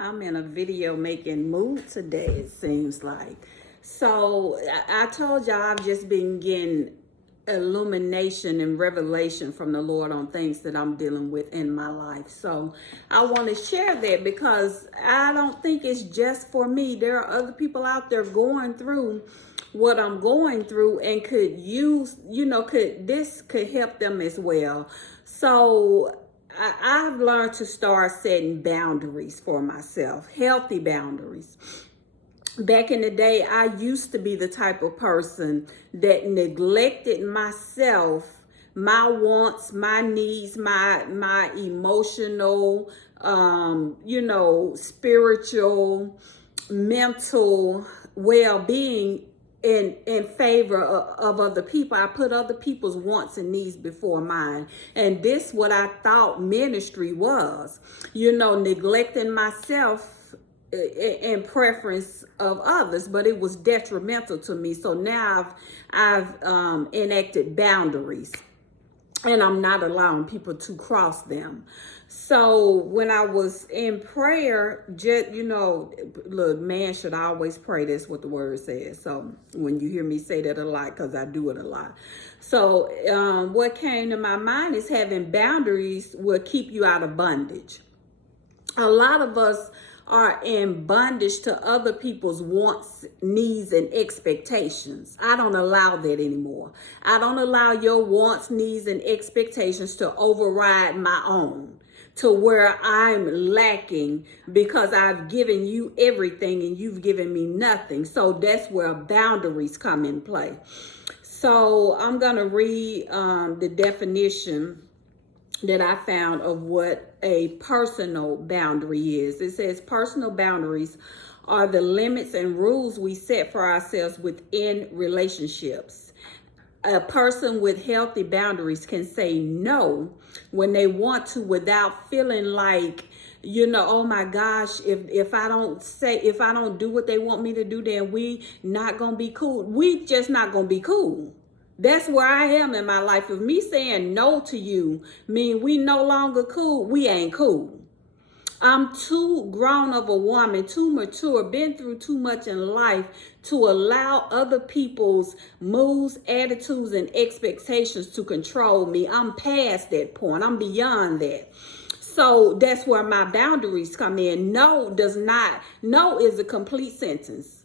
I'm in a video making mood today, it seems like. So I told y'all I've just been getting illumination and revelation from the Lord on things that I'm dealing with in my life. So I want to share that because I don't think it's just for me. There are other people out there going through what I'm going through and could use, could help them as well. So I've learned to start setting boundaries for myself, healthy boundaries. Back in the day, I used to be the type of person that neglected myself, my wants, my needs, my emotional, spiritual, mental well-being in favor of other people. I put other people's wants and needs before mine. And this what I thought ministry was, neglecting myself in preference of others, but it was detrimental to me. So now I've enacted boundaries, and I'm not allowing people to cross them. So when I was in prayer, look, man should always pray. That's what the word says. So when you hear me say that a lot, because I do it a lot. So what came to my mind is having boundaries will keep you out of bondage. A lot of us are in bondage to other people's wants, needs, and expectations. I don't allow that anymore. I don't allow your wants, needs, and expectations to override my own, to where I'm lacking because I've given you everything and you've given me nothing. So that's where boundaries come in play. So I'm going to read the definition that I found of what a personal boundary is. It says personal boundaries are the limits and rules we set for ourselves within relationships. A person with healthy boundaries can say no when they want to without feeling like, oh my gosh, if I don't do what they want me to do, then we not gonna be cool. We just not gonna be cool. That's where I am in my life. If me saying no to you mean we no longer cool, we ain't cool. I'm too grown of a woman, too mature, been through too much in life to allow other people's moods, attitudes, and expectations to control me. I'm past that point. I'm beyond that. So that's where my boundaries come in. No is a complete sentence.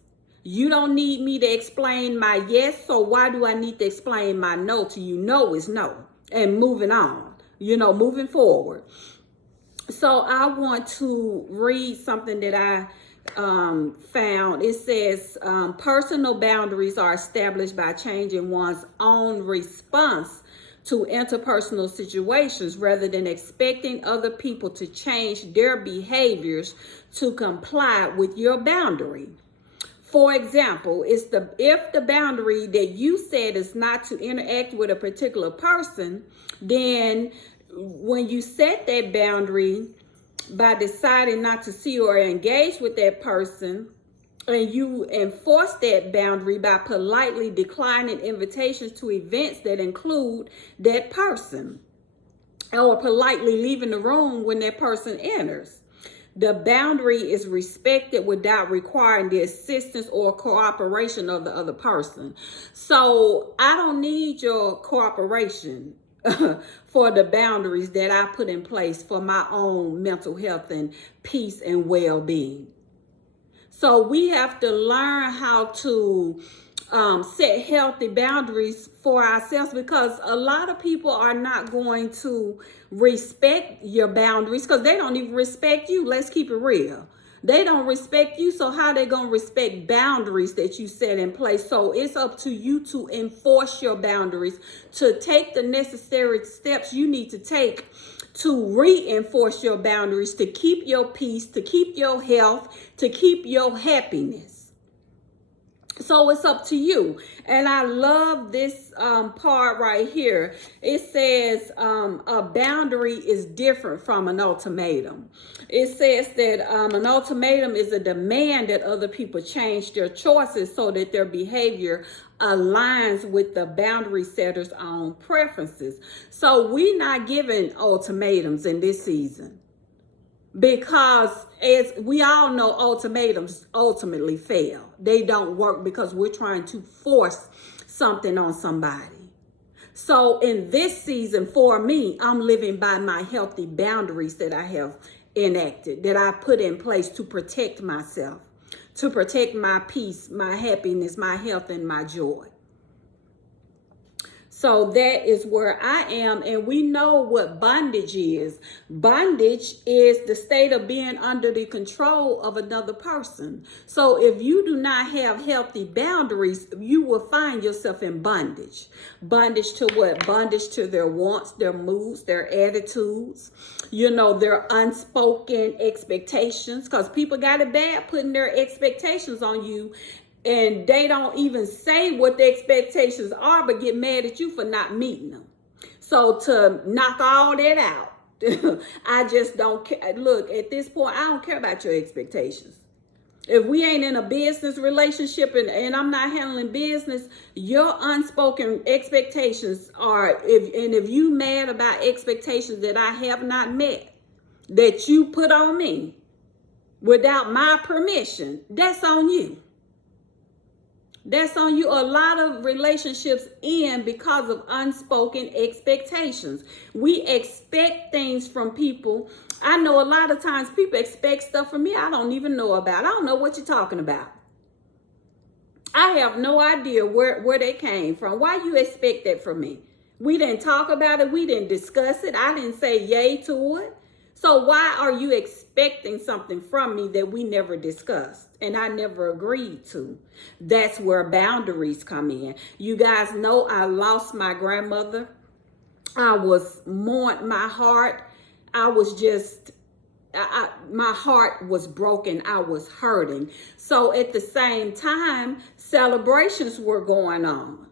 You don't need me to explain my yes, so why do I need to explain my no to you? No is no. And moving on, moving forward. So I want to read something that I found. It says, personal boundaries are established by changing one's own response to interpersonal situations rather than expecting other people to change their behaviors to comply with your boundary. For example, if the boundary that you said is not to interact with a particular person, then when you set that boundary by deciding not to see or engage with that person, and you enforce that boundary by politely declining invitations to events that include that person, or politely leaving the room when that person enters. The boundary is respected without requiring the assistance or cooperation of the other person. So I don't need your cooperation for the boundaries that I put in place for my own mental health and peace and well-being. So we have to learn how to set healthy boundaries for ourselves, because a lot of people are not going to respect your boundaries because they don't even respect you. Let's keep it real. They don't respect you, so how they going to respect boundaries that you set in place? So it's up to you to enforce your boundaries, to take the necessary steps you need to take to reinforce your boundaries, to keep your peace, to keep your health, to keep your happiness. So it's up to you. And I love this part right here. It says a boundary is different from an ultimatum. It says that an ultimatum is a demand that other people change their choices so that their behavior aligns with the boundary setter's own preferences. So we're not giving ultimatums in this season. Because as we all know, ultimatums ultimately fail. They don't work because we're trying to force something on somebody. So in this season, for me, I'm living by my healthy boundaries that I have enacted, that I put in place to protect myself, to protect my peace, my happiness, my health, and my joy. So that is where I am. And we know what bondage is. Bondage is the state of being under the control of another person. So if you do not have healthy boundaries, you will find yourself in bondage. Bondage to what? Bondage to their wants, their moods, their attitudes, their unspoken expectations. Because people got it bad putting their expectations on you. And they don't even say what the expectations are, but get mad at you for not meeting them. So to knock all that out, I just don't care. Look, at this point, I don't care about your expectations. If we ain't in a business relationship and I'm not handling business, your unspoken expectations are, if you mad about expectations that I have not met, that you put on me without my permission, that's on you. That's on you. A lot of relationships end because of unspoken expectations. We expect things from people. I know a lot of times people expect stuff from me I don't even know about. I don't know what you're talking about. I have no idea where they came from. Why you expect that from me? We didn't talk about it. We didn't discuss it. I didn't say yay to it. So why are you expecting something from me that we never discussed and I never agreed to? That's where boundaries come in. You guys know I lost my grandmother. I was mourning my heart. I was just, my heart was broken. I was hurting. So at the same time, celebrations were going on.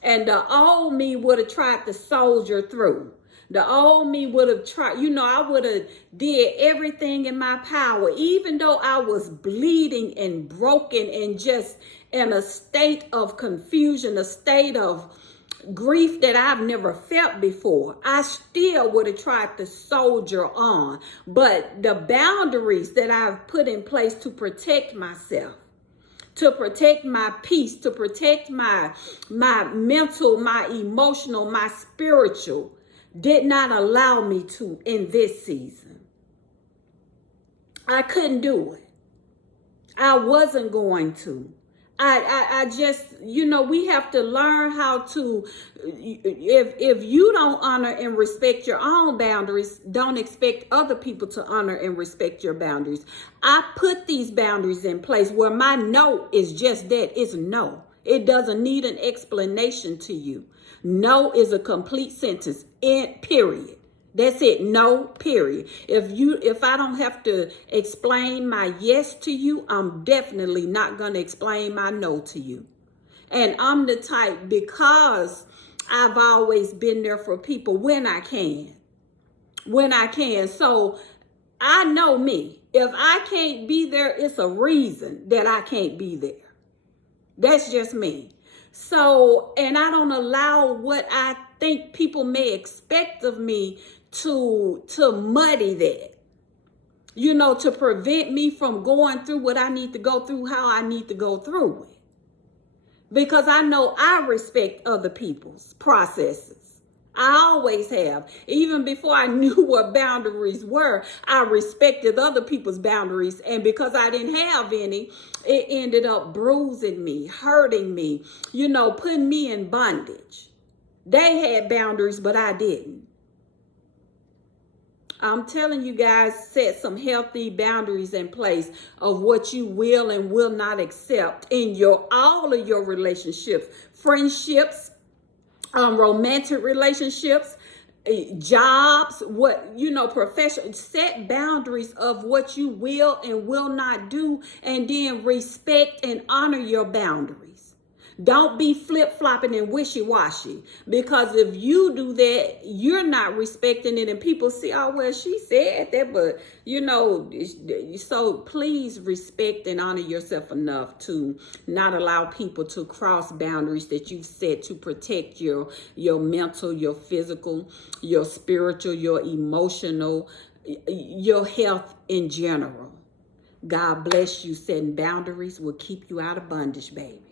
And the old me would have tried to soldier through. The old me would have tried, I would have did everything in my power, even though I was bleeding and broken and just in a state of confusion, a state of grief that I've never felt before. I still would have tried to soldier on. But the boundaries that I've put in place to protect myself, to protect my peace, to protect my mental, my emotional, my spiritual, did not allow me to in this season. I couldn't do it. I wasn't going to. I just, we have to learn how to, if you don't honor and respect your own boundaries, don't expect other people to honor and respect your boundaries. I put these boundaries in place where my no is just that. It's no. It doesn't need an explanation to you. No is a complete sentence, period. That's it. No, period. If I don't have to explain my yes to you, I'm definitely not going to explain my no to you. And I'm the type, because I've always been there for people when I can. So I know me. If I can't be there, it's a reason that I can't be there. That's just me. So, and I don't allow what I think people may expect of me to muddy that, to prevent me from going through what I need to go through, how I need to go through it. Because I know I respect other people's processes. I always have. Even before I knew what boundaries were, I respected other people's boundaries. And because I didn't have any, it ended up bruising me, hurting me, putting me in bondage. They had boundaries, but I didn't. I'm telling you guys, set some healthy boundaries in place of what you will and will not accept in all of your relationships, friendships, romantic relationships, jobs, professional. Set boundaries of what you will and will not do, and then respect and honor your boundaries. Don't be flip-flopping and wishy-washy, because if you do that, you're not respecting it, and people see, oh, well, she said that, but, so please respect and honor yourself enough to not allow people to cross boundaries that you've set to protect your mental, your physical, your spiritual, your emotional, your health in general. God bless you. Setting boundaries will keep you out of bondage, baby.